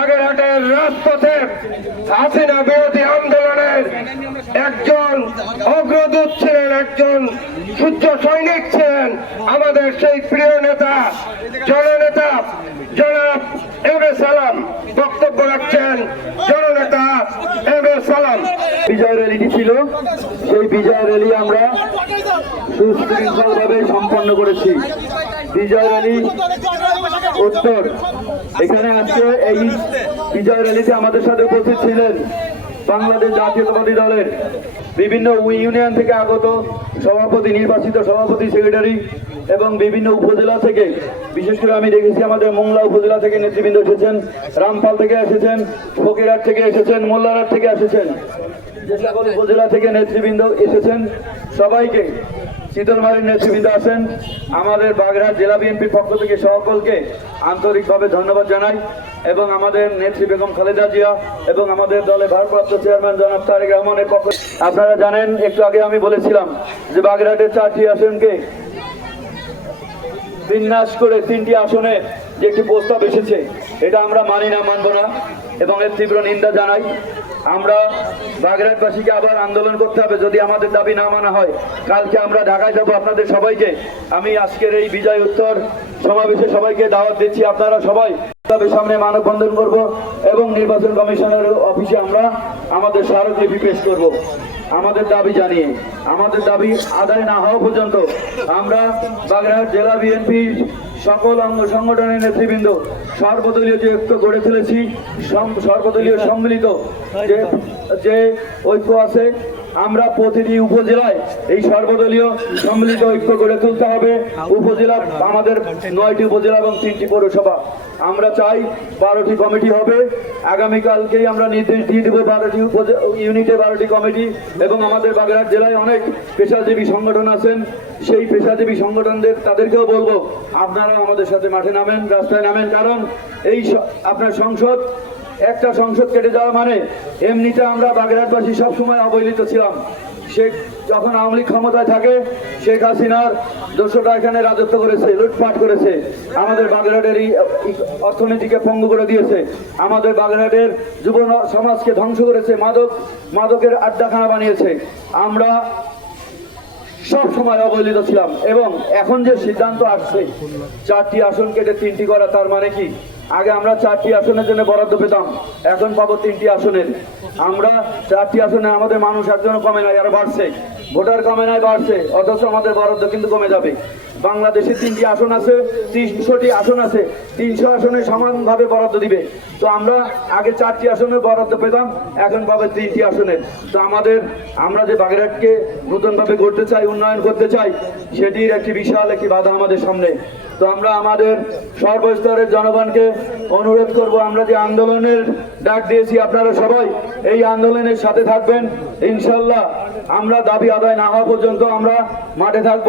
বাগেরহাটের রাজপথে হাসিনা বিরোধী আন্দোলনের একজন অগ্রদূত ছিলেন, একজন সূর্য সৈনিক ছিলেন আমাদের সেই প্রিয় নেতা, জননেতা জনাব এম এ সালাম। বক্তব্য রাখছেন জননেতা এম এ সালাম। বিজয় র্যালিটি ছিল? সেই বিজয় র্যালি আমরা সুশৃঙ্খলভাবে সম্পন্ন করেছি। বিজয় র্যালি উত্তর এখানে আজকে এই বিজয় র্যালিতে আমাদের সাথে উপস্থিত ছিলেন বাংলাদেশ জাতীয়তাবাদী দলের বিভিন্ন ইউনিয়ন থেকে আগত সভাপতি, নির্বাচিত সভাপতি, সেক্রেটারি এবং বিভিন্ন উপজেলা থেকে, বিশেষ করে আমি দেখেছি আমাদের মোংলা উপজেলা থেকে নেতৃবৃন্দ এসেছেন, রামপাল থেকে এসেছেন, ফকিরহাট থেকে এসেছেন, মোল্লারহাট থেকে এসেছেন। যে সকল উপজেলা থেকে নেতৃবৃন্দ এসেছেন, সবাইকে শীতলমারির নেতৃবৃন্দ আছেন। আমাদের বাগড়া জেলা বিএনপির পক্ষ থেকে সকলকে আন্তরিকভাবে ধন্যবাদ জানাই এবং আমাদের নেত্রী বেগম খালেদা জিয়া এবং আমাদের দলে ভারপ্রাপ্ত চেয়ারম্যান জনাব তারেক রহমানের পক্ষ আপনারা জানেন, একটু আগে আমি বলেছিলাম যে বাগেরহাটের চারটি আসনকে বিন্যাস করে তিনটি আসনে যে একটি প্রস্তাব এসেছে, এটা আমরা মানি না, মানব না। এবং এর তীব্র নিন্দা জানাই। আমরা বাগেরহাটবাসীকে আবার আন্দোলন করতে হবে যদি আমাদের দাবি না মানা হয়। কালকে আমরা ঢাকায় যাব আপনাদের সবাইকে। আমি আজকের এই বিজয় উত্তর সমাবেশে সবাইকে দাওয়াত দিচ্ছি। আপনারা সবাই তবে সামনে মানববন্ধন করব এবং নির্বাচন কমিশনের অফিসে আমরা আমাদের স্মারকলিপি পেশ করব। আমাদের দাবি জানিয়ে। আমাদের দাবি আদায় না হওয়া পর্যন্ত আমরা বাগেরহাট জেলা বিএনপির সকল অঙ্গ সংগঠনের নেতৃবৃন্দ সর্বদলীয় যে ঐক্য গড়ে তুলেছি সর্বদলীয় সম্মিলিত যে যে ঐক্য আছে আমরা প্রতিটি উপজেলায় এই সর্বদলীয় সম্মিলিত ঐক্য গড়ে তুলতে হবে। উপজেলা আমাদের নয়টি উপজেলা এবং তিনটি পৌরসভা। আমরা চাই বারোটি কমিটি হবে। আগামীকালকেই আমরা নির্দেশ দিয়ে দেবো বারোটি ইউনিটে বারোটি কমিটি এবং আমাদের বাগেরহাট জেলায় অনেক পেশাজীবী সংগঠন আছেন। সেই পেশাজীবী সংগঠনদের তাদেরকেও বলব আপনারা আমাদের সাথে মাঠে নামেন, রাস্তায় নামেন। কারণ এই আপনার সংসদ একটা সংসদ কেটে যাওয়া মানে এমনিতে আমরা বাগেরহাটবাসী সবসময় অবহেলিত ছিলাম। শেখ যখন আওয়ামী লীগ ক্ষমতায় থাকে, শেখ হাসিনার দোষটা এখানে রাজত্ব করেছে, লুটপাট করেছে। আমাদের বাগেরহাটের অর্থনীতিকে পঙ্গু করে দিয়েছে। আমাদের বাগেরহাটের যুব সমাজকে ধ্বংস করেছে, মাদক, মাদকের আড্ডাখানা বানিয়েছে। আমরা সব সময় অবহেলিত ছিলাম। এবং এখন যে সিদ্ধান্ত আসছে, চারটি আসন কেটে তিনটি করা, তার মানে কি? আগে আমরা চারটি আসনের জন্য বরাদ্দ পেতাম, এখন পাবো তিনটি আসনের। আমরা চারটি আসনে আমাদের মানুষ একজনও কমে নাই, আরও বাড়ছে। ভোটার কমে নাই, বাড়ছে, অথচ আমাদের বরাদ্দ কিন্তু কমে যাবে। বাংলাদেশে তিনটি আসন আছে, তিনশোটি আসন আছে, তিনশো আসনে সমানভাবে বরাদ্দ দিবে। তো আমরা আগে চারটি আসনের বরাদ্দ পেতাম, এখন পাবে তিনটি আসনের তো আমাদের, আমরা যে বাগেরহাটকে নতুনভাবে গড়তে চাই, উন্নয়ন করতে চাই, সেটির একটি বিশাল একটি বাধা আমাদের সামনে। তো আমরা আমাদের সর্বস্তরের জনগণকে অনুরোধ করব, আমরা যে আন্দোলনের ডাক দিয়েছি আপনারা সবাই, এই আন্দোলনের সাথে থাকবেন ইনশাল্লাহ আমরা দাবি আদায় না হওয়া পর্যন্ত আমরা মাঠে থাকব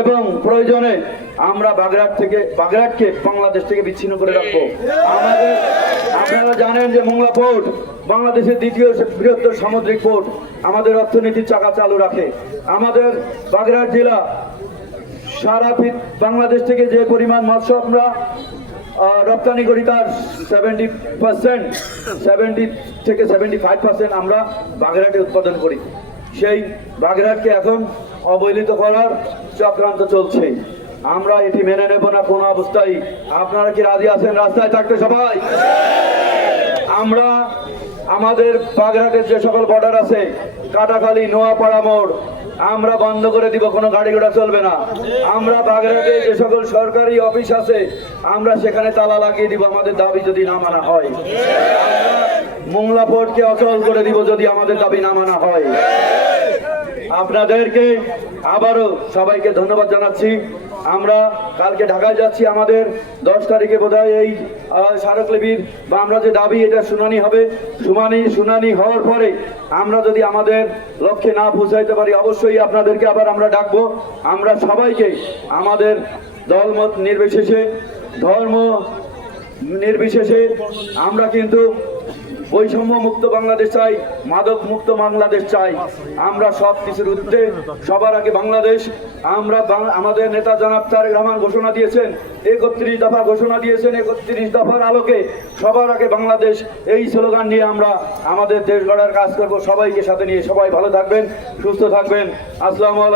এবং প্রয়োজনে আমরা বাগরাট থেকে বাগরাটকে বাংলাদেশ থেকে বিচ্ছিন্ন করে রাখব। আমাদের, আপনারা জানেন যে মোংলা পোর্ট বাংলাদেশের দ্বিতীয় বৃহত্তর সামুদ্রিক পোর্ট, আমাদের অর্থনীতির চাকা চালু রাখে। আমাদের বাগেরহাট জেলা সারা বাংলাদেশ থেকে যে পরিমাণ মৎস্য আমরা রপ্তানি করি তার সেভেন্টি পার্সেন্ট সেভেন্টি থেকে সেভেন্টি ফাইভ পার্সেন্ট আমরা বাগেরহাটে উৎপাদন করি। সেই বাগেরহাটকে এখন অবহেলিত করার চক্রান্ত চলছে। আমরা এটি মেনে নেব না কোনো অবস্থায়। আপনারা কি রাজি আছেন রাস্তায় থাকতে সবাই? আমরা আমাদের বাগেরহাটের যে সকল বর্ডার আছে, কাটাখালী, নোয়াপাড়া মোড় আমরা বন্ধ করে দিব, কোনো গাড়ি ঘোড়া চলবে না। আমরা বাগেরহাটে যে সকল সরকারি অফিস আছে, আমরা সেখানে তালা লাগিয়ে দিব, আমাদের দাবি যদি না মানা হয়। মোংলা পোর্টকে অচল করে দিব যদি আমাদের দাবি না মানা হয়। আপনাদেরকে আবারও সবাইকে ধন্যবাদ জানাচ্ছি। আমরা কালকে ঢাকায় যাচ্ছি, আমাদের দশ তারিখে বোধহয় এই স্মারকলিপির বা আমরা যে দাবি, এটা শুনানি হবে। শুনানি শুনানি হওয়ার পরে আমরা যদি আমাদের লক্ষ্যে না পৌঁছাইতে পারি, অবশ্যই আপনাদেরকে আবার আমরা ডাকবো। আমরা সবাইকে আমাদের দলমত নির্বিশেষে, ধর্ম নির্বিশেষে আমরা কিন্তু বৈষম্য মুক্ত বাংলাদেশ চাই মাদক মুক্ত বাংলাদেশ চাই। আমরা সব কিছুর ঊর্ধ্বে, সবার আগে বাংলাদেশ। আমরা আমাদের নেতা জনাব তারেক রহমান ঘোষণা দিয়েছেন, একত্রিশ দফা ঘোষণা দিয়েছেন একত্রিশ দফার আলোকে। সবার আগে বাংলাদেশ, এই স্লোগান নিয়ে আমরা আমাদের দেশ গড়ার কাজ করব। সবাইকে সাথে নিয়ে সবাই ভালো থাকবেন, সুস্থ থাকবেন। আসসালামু আলাইকুম।